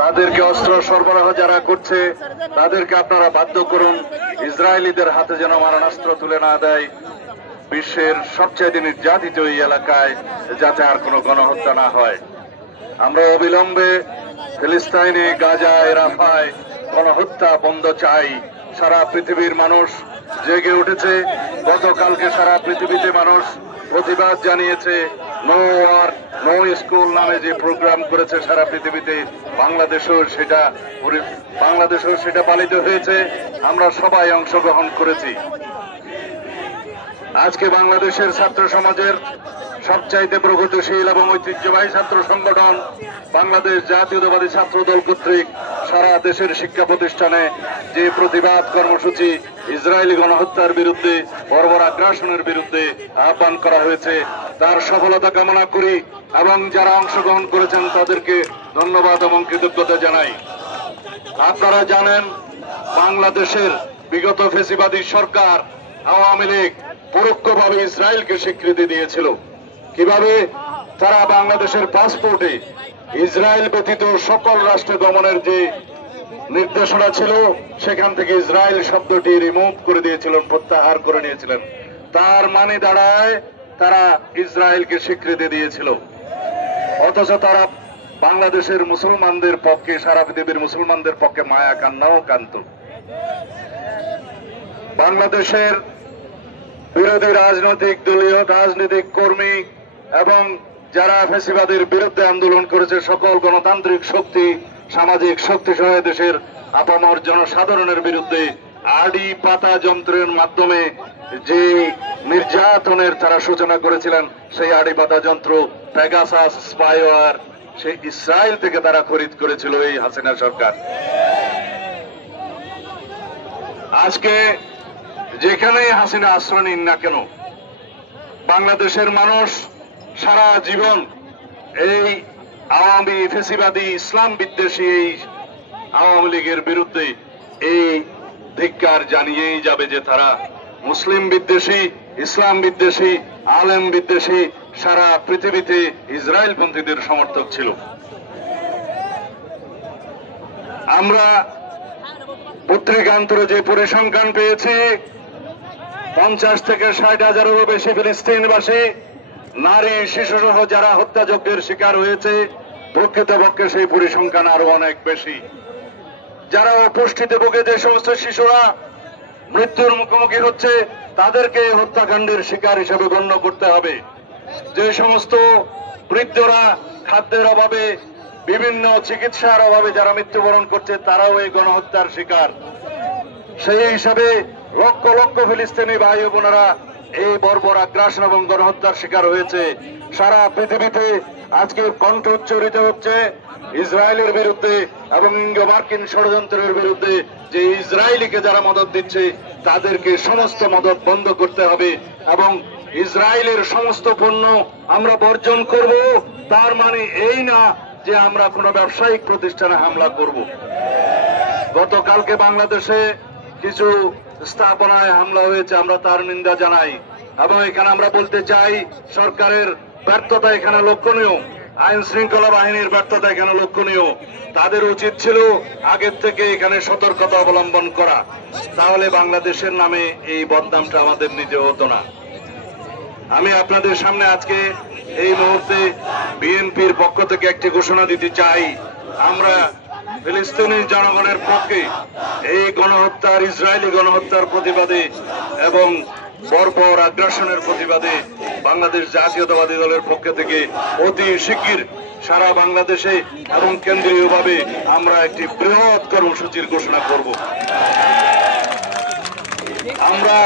তাদেরকে অস্ত্র সরবরাহ যারা করছে তাদেরকে আপনারা বাধ্য করুন ইসরায়েলিদের হাতে যেন মারণাস্ত্র তুলে না দেয়। বিশ্বের সবচেয়ে নির্যাতিত এই এলাকায় যাতে আর কোনো গণহত্যা না হয়। আমরা অবিলম্বে ফিলিস্তিনে, গাজায়, রাফায় গণহত্যা বন্ধ চাই। সারা পৃথিবীর মানুষ জেগে উঠেছে। গতকালকে সারা পৃথিবীতে মানুষ প্রতিবাদ জানিয়েছে। নো ওয়ার নো স্কুল নামে যে প্রোগ্রাম করেছে সারা পৃথিবীতে, বাংলাদেশেও সেটা পালিত হয়েছে। আমরা সবাই অংশগ্রহণ করেছি। আজকে বাংলাদেশের ছাত্র সমাজের সবচাইতে প্রগতিশীল এবং ঐতিহ্যবাহী ছাত্র সংগঠন বাংলাদেশ জাতীয়তাবাদী ছাত্র দল কর্তৃক সারা দেশের শিক্ষা প্রতিষ্ঠানে যে প্রতিবাদ কর্মসূচি ইসরায়েলি গণহত্যার বিরুদ্ধে, বর্বর আগ্রাসনের বিরুদ্ধে আহ্বান করা হয়েছে, তার সফলতা কামনা করি এবং যারা অংশগ্রহণ করেছেন তাদেরকে ধন্যবাদ এবং কৃতজ্ঞতা জানাই। আপনারা জানেন বাংলাদেশের বিগত ফ্যাসিবাদী সরকার আওয়ামী লীগ পরোক্ষভাবে ইসরায়েলকে স্বীকৃতি দিয়েছিল। কিভাবে? তারা বাংলাদেশের পাসপোর্টে ইসরায়েল ব্যতীত সকল রাষ্ট্র গমনের যে নির্দেশনা ছিল সেখান থেকে ইসরায়েল শব্দটি রিমুভ করে দিয়েছিলেন, প্রত্যাহার করে নিয়েছিলেন। তার মানে দাঁড়ায় তারা ইসরায়েলকে স্বীকৃতি দিয়েছিল, অথচ তারা বাংলাদেশের মুসলমানদের পক্ষে, সারা পৃথিবীর মুসলমানদের পক্ষে মায়া কান্নাও কান্ত। বাংলাদেশের বিরোধী রাজনৈতিক দলীয় রাজনৈতিক কর্মী এবং যারা ফ্যাসিবাদের বিরুদ্ধে আন্দোলন করেছে সকল গণতান্ত্রিক শক্তি, সামাজিক শক্তি সহ দেশের আপামর জনসাধারণের বিরুদ্ধে আড়ি পাতা যন্ত্রের মাধ্যমে যে নির্যাতনের তারা সূচনা করেছিলেন, সেই আড়ি পাতা যন্ত্র পেগাসাস স্পাইওয়ার সেই ইসরায়েল থেকে তারা খরিদ করেছিল এই হাসিনা সরকার। আজকে যেখানেই হাসিনা আশ্রয় নিন না কেন, বাংলাদেশের মানুষ সারা জীবন এই আওয়ামী ফ্যাসিবাদী ইসলাম বিদ্বেষী এই আওয়ামী লীগের বিরুদ্ধে এই ধিক্কার জানিয়েই যাবে যে তারা মুসলিম বিদ্বেষী, ইসলাম বিদ্বেষী, আলেম বিদ্বেষী, সারা পৃথিবীতে ইসরায়েল পন্থীদের সমর্থক ছিল। আমরা পত্রিকান্তরে যে পরিসংখ্যান পেয়েছি, 50 থেকে 60,000-এরও বেশি ফিলিস্তিনবাসী নারী, শিশু সহ যারা হত্যাযজ্ঞের শিকার হয়েছে, প্রকৃতপক্ষে সেই পরিসংখ্যান আরো অনেক বেশি। যারা অপুষ্টিতে ভোগে, যে সমস্ত শিশুরা মৃত্যুর মুখোমুখি হচ্ছে, তাদেরকে হত্যাকাণ্ডের শিকার হিসেবে গণ্য করতে হবে। যে সমস্ত বৃদ্ধরা খাদ্যের অভাবে, বিভিন্ন চিকিৎসার অভাবে যারা মৃত্যুবরণ করছে, তারাও এই গণহত্যার শিকার। সেই হিসাবে লক্ষ লক্ষ ফিলিস্তিনি ভাই বোনেরা এই বর্বর আগ্রাসন এবং গণহত্যার শিকার হয়েছে। সারা পৃথিবীতে আজকে কণ্ঠ উচ্চারিত হচ্ছে ইসরায়েলের বিরুদ্ধে এবং ইঙ্গো মার্কিন ষড়যন্ত্রের বিরুদ্ধে, যে ইসরায়েলিকে যারা মদত দিচ্ছে তাদেরকে সমস্ত মদত বন্ধ করতে হবে এবং ইসরায়েলের সমস্ত পণ্য আমরা বর্জন করব। তার মানে এই না যে আমরা কোনো ব্যবসায়িক প্রতিষ্ঠানে হামলা করব। গতকালকে বাংলাদেশে কিছু স্থাপনায় হামলা হয়েছে, আমরা তার নিন্দা জানাই এবং এখানে আমরা বলতে চাই সরকারের ব্যর্থতা এখানে লক্ষণীয়, আইন শৃঙ্খলা বাহিনীর ব্যর্থতা এখানে লক্ষণীয়। তাদের উচিত ছিল আগের থেকে এখানে সতর্কতা অবলম্বন করা, তাহলে বাংলাদেশের নামে এই বদনামটা আমাদের নিতে হতো না। আমি আপনাদের সামনে আজকে এই মুহূর্তে বিএনপির পক্ষ থেকে একটি ঘোষণা দিতে চাই। আমরা ফিলিস্তিনি জনগণের পক্ষে এই গণহত্যার, ইসরায়েলি গণহত্যার প্রতিবাদে এবং বর্বর আগ্রাসনের প্রতিবাদে বাংলাদেশ জাতীয়তাবাদী দলের পক্ষ থেকে অতি শিগগির সারা বাংলাদেশে এবং কেন্দ্রীয়ভাবে আমরা একটি বৃহৎ কর্মসূচির ঘোষণা করব। আমরা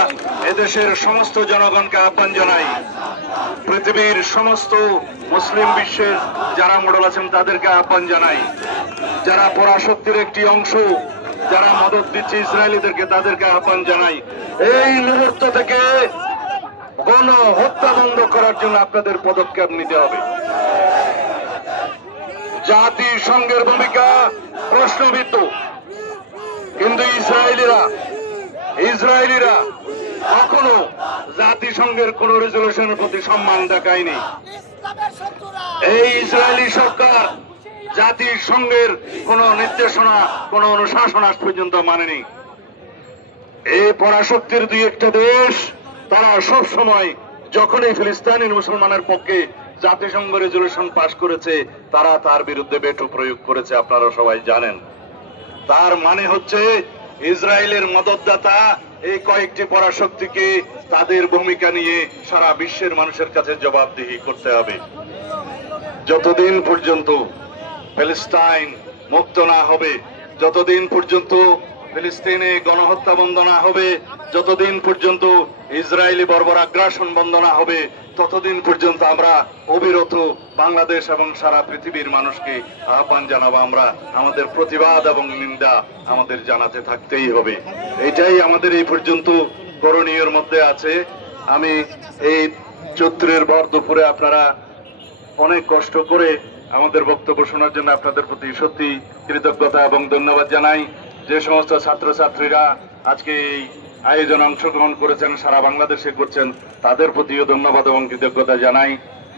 এদেশের সমস্ত জনগণকে আহ্বান জানাই, পৃথিবীর সমস্ত মুসলিম বিশ্বের যারা মডেল আছেন তাদেরকে আহ্বান জানাই, যারা পরাশক্তির একটি অংশ, যারা মদত দিচ্ছে ইসরায়েলিদেরকে, তাদেরকে আহ্বান জানাই এই মুহূর্ত থেকে গণহত্যা বন্ধ করার জন্য আপনাদের পদক্ষেপ নিতে হবে। জাতিসংঘের ভূমিকা প্রশ্নবিদ্ধ, কিন্তু ইসরায়েলিরা কখনো জাতিসংঘের কোন রেজলিউশনের প্রতি সম্মান দেখায়নি। এই ইসরায়েলি সরকার জাতিসংঘের কোন নির্দেশনা, কোন অনুশাসন আজ পর্যন্ত মানেনি। এই পরাশক্তির দুই একটা দেশ তারা সব সময় যখনই ফিলিস্তিনি মুসলমানের পক্ষে জাতিসংঘ রেজলিউশন পাশ করেছে তারা তার বিরুদ্ধে ভেটো প্রয়োগ করেছে, আপনারা সবাই জানেন। তার মানে হচ্ছে ইসরায়েলের মদতদাতা এই কয়েকটি পরাশক্তিকে তাদের ভূমিকা নিয়ে সারা বিশ্বের মানুষের কাছে জবাবদিহি করতে হবে। যতদিন পর্যন্ত প্যালেস্টাইন মুক্ত না হবে, যতদিন পর্যন্ত ফিলিস্তিনে গণহত্যা বন্ধ না হবে, যতদিন পর্যন্ত ইসরায়েলি বর্বর আগ্রাসন বন্ধ না হবে, ততদিন পর্যন্ত আমরা অবিরত বাংলাদেশ এবং সারা পৃথিবীর মানুষকে আহ্বান জানাবো, আমরা আমাদের প্রতিবাদ এবং নিন্দা আমাদের জানাতে থাকতেই হবে। এটাই আমাদের এই পর্যন্ত করণীয়ের মধ্যে আছে। আমি এই চৈত্রের ভর দুপুরে আপনারা অনেক কষ্ট করে আমাদের বক্তব্য শোনার জন্য আপনাদের প্রতি সত্যি কৃতজ্ঞতা এবং ধন্যবাদ জানাই। যে সমস্ত ছাত্রছাত্রীরা আজকে এই আয়োজনে অংশগ্রহণ করেছেন, সারা বাংলাদেশে করছেন, তাদের প্রতিও ধন্যবাদ এবং কৃতজ্ঞতা জানাই।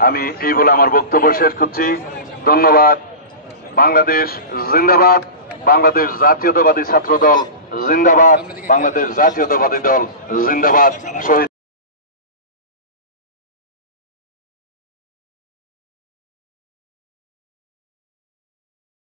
আমি এই বলে আমার বক্তব্য শেষ করছি। ধন্যবাদ। বাংলাদেশ জিন্দাবাদ, বাংলাদেশ জাতীয়তাবাদী ছাত্র দল জিন্দাবাদ, বাংলাদেশ জাতীয়তাবাদী দল জিন্দাবাদ। শহীদ